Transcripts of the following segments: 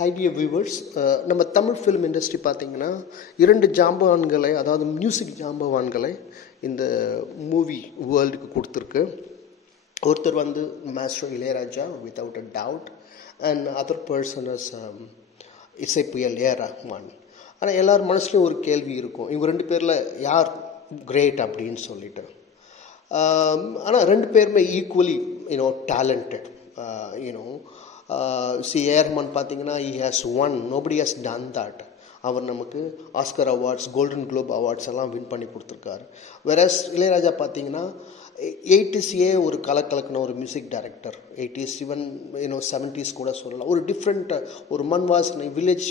High dear viewers, நம்ம Tamil film industry பார்த்திங்கன்னா இரண்டு ஜாம்பவான்களை, அதாவது மியூசிக் ஜாம்பவான்களை இந்த மூவி வேர்ல்டுக்கு கொடுத்துருக்கு. ஒருத்தர் வந்து master Ilaiyaraaja without a doubt, and other person is இசை புயல் ஏஆர் ரஹ்மான். ஆனால் எல்லார் மனசுலையும் ஒரு கேள்வி இருக்கும், இவங்க ரெண்டு பேரில் யார் கிரேட் அப்படின்னு சொல்லிட்டு. ஆனால் ரெண்டு பேருமே ஈக்குவலி டேலண்டட். ஏஆர் ரஹ்மான் பார்த்தீங்கன்னா he has won, nobody has done that. அவர் நமக்கு Oscar awards, golden Globe awards எல்லாம் வின் பண்ணி கொடுத்துருக்காரு. வேறஸ் இளையராஜா பார்த்தீங்கன்னா 80s ஒரு கலக்கலக்குன ஒரு music director. 80s even 70s கூட சொல்லலாம். ஒரு டிஃப்ரெண்ட், ஒரு மண் வாசனை, வில்லேஜ்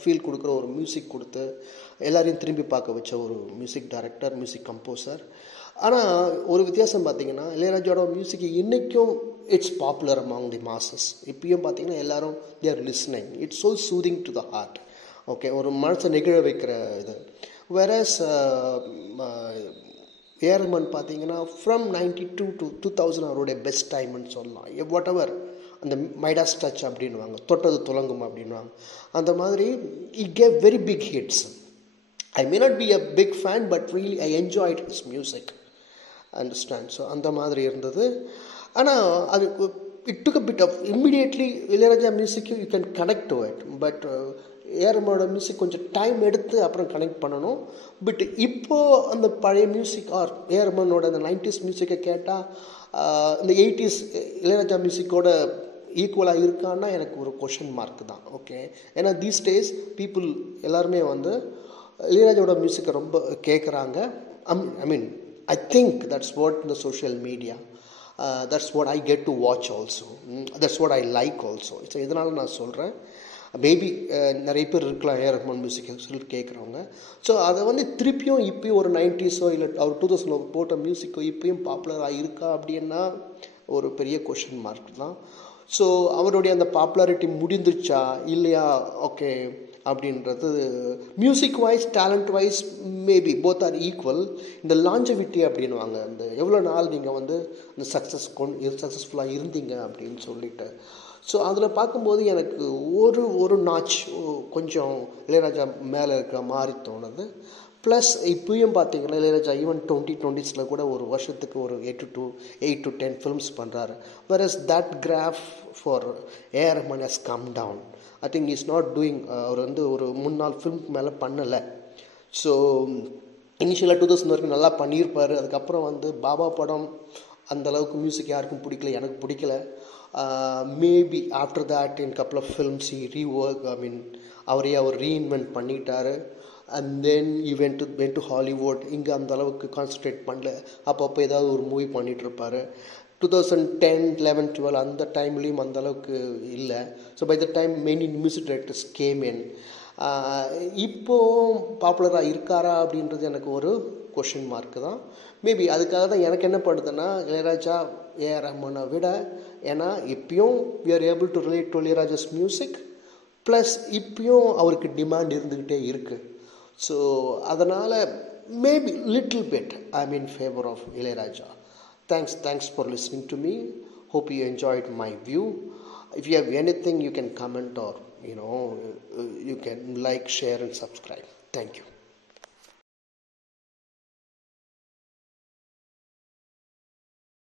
ஃபீல் கொடுக்குற ஒரு மியூசிக் கொடுத்து எல்லாரையும் திரும்பி பார்க்க வச்ச ஒரு மியூசிக் டைரக்டர், மியூசிக் கம்போசர். ஆனால் ஒரு வித்தியாசம் பார்த்தீங்கன்னா, இளையராஜாவோட மியூசிக் இன்றைக்கும் it's popular among the masses. இப்பயும் பார்த்தீங்கன்னா எல்லாரும் they are listening. It's so soothing to the heart. Okay, ஒரு மனசை நெகிழ வைக்கிற இது. வேறஸ் ஏஆர் ரஹ்மான் பார்த்தீங்கன்னா ஃப்ரம் 92 to 2000 அவருடைய பெஸ்ட் டைம்னு சொல்லலாம். வாட் எவர் அந்த மைடாஸ் டச் அப்படின்வாங்க, தொட்டது துலங்கும் அப்படின்வாங்க. அந்த மாதிரி he gave very big hits. I may not be a big fan, but really I enjoyed his music. Understand? So அந்த மாதிரி இருந்தது. ஆனால் அது it took a bit of immediately Ilaiyaraaja music you can connect to it. But AR ரஹ்மானோட music கொஞ்சம் time எடுத்து அப்புறம் connect பண்ணணும். பட் இப்போது அந்த பழைய மியூசிக் ஆர் ஏஆர் ரஹ்மானோட அந்த 90s மியூசிக்கை கேட்டால் இந்த 80s இளையராஜா மியூசிக்கோட ஈக்குவலாக இருக்கான்னா எனக்கு ஒரு கொஷின் மார்க் தான். ஓகே, ஏன்னா தீஸ் டேஸ் பீப்புள் எல்லாருமே வந்து இளையராஜாவோட மியூசிக்கை ரொம்ப கேட்குறாங்க. ஐ மீன் I think that's what in the social media, that's what I get to watch also, that's what I like also. So இதனால் நான் சொல்கிறேன், மேபி நிறைய பேர் இருக்கலாம் ஏஆர் ரஹ்மான் மியூசிக் சொல்லி கேட்குறவங்க. ஸோ அதை வந்து திருப்பியும் இப்போயும் ஒரு 90s இல்லை அவர் 2000 போட்ட மியூசிக்கோ இப்போயும் பாப்புலராக இருக்கா அப்படின்னா ஒரு பெரிய கொஷின் மார்க் தான். ஸோ அவருடைய அந்த பாப்புலாரிட்டி முடிந்துச்சா இல்லையா, ஓகே அப்படின்றது music wise, talent wise maybe both are equal. இந்த லாஞ்சவிட்டி அப்படின்வாங்க, இந்த எவ்வளோ நாள் நீங்கள் வந்து இந்த சக்ஸஸ்ஃபுல்லாக இருந்தீங்க அப்படின்னு சொல்லிட்டு. ஸோ அதில் பார்க்கும்போது எனக்கு ஒரு நாச் கொஞ்சம் இளையராஜா மேலே இருக்கிற மாதிரி தோணுது. ப்ளஸ் இப்பயும் பார்த்தீங்கன்னா இளையராஜா ஈவன் 2020s கூட ஒரு வருஷத்துக்கு ஒரு 8 to 10 ஃபிலிம்ஸ் பண்ணுறாரு. whereas that graph for A R Rahman has come down. I think he's not doing, அவர் வந்து ஒரு 3-4 ஃபிலிம்க்கு மேலே பண்ணலை. ஸோ இனிஷியலாக 2000 வரைக்கும் நல்லா பண்ணியிருப்பார். அதுக்கப்புறம் வந்து பாபா படம் அந்தளவுக்கு மியூசிக் யாருக்கும் பிடிக்கல, எனக்கு பிடிக்கல. Maybe after that in couple of films he rework, I mean அவரையே அவர் ரீஇன்வென்ட் பண்ணிட்டார். And then he went to Hollywood. இங்கே அந்த அளவுக்கு கான்சன்ட்ரேட் பண்ணல, அப்பப்போ ஏதாவது ஒரு மூவி பண்ணிகிட்ருப்பார். 2010, 11, 12 அந்த டைம்லேயும் அந்த அளவுக்கு இல்லை. So by the time many music directors came in. இப்போது பாப்புலராக இருக்காரா அப்படின்றது எனக்கு ஒரு கொஷின் மார்க்கு தான். மேபி அதுக்காக தான் எனக்கு என்ன படுதுன்னா, இளையராஜா ஏஆர் ரஹ்மானை விட, ஏன்னா இப்பயும் we are able to relate to Ilaiyaraaja's music. Plus இப்பயும் அவருக்கு டிமாண்ட் இருந்துக்கிட்டே இருக்குது. ஸோ அதனால் maybe little bit I mean favour of Ilaiyaraaja. Thanks for listening to me. Hope you enjoyed my view. If you have anything, you can comment, or you can like, share and subscribe. Thank you.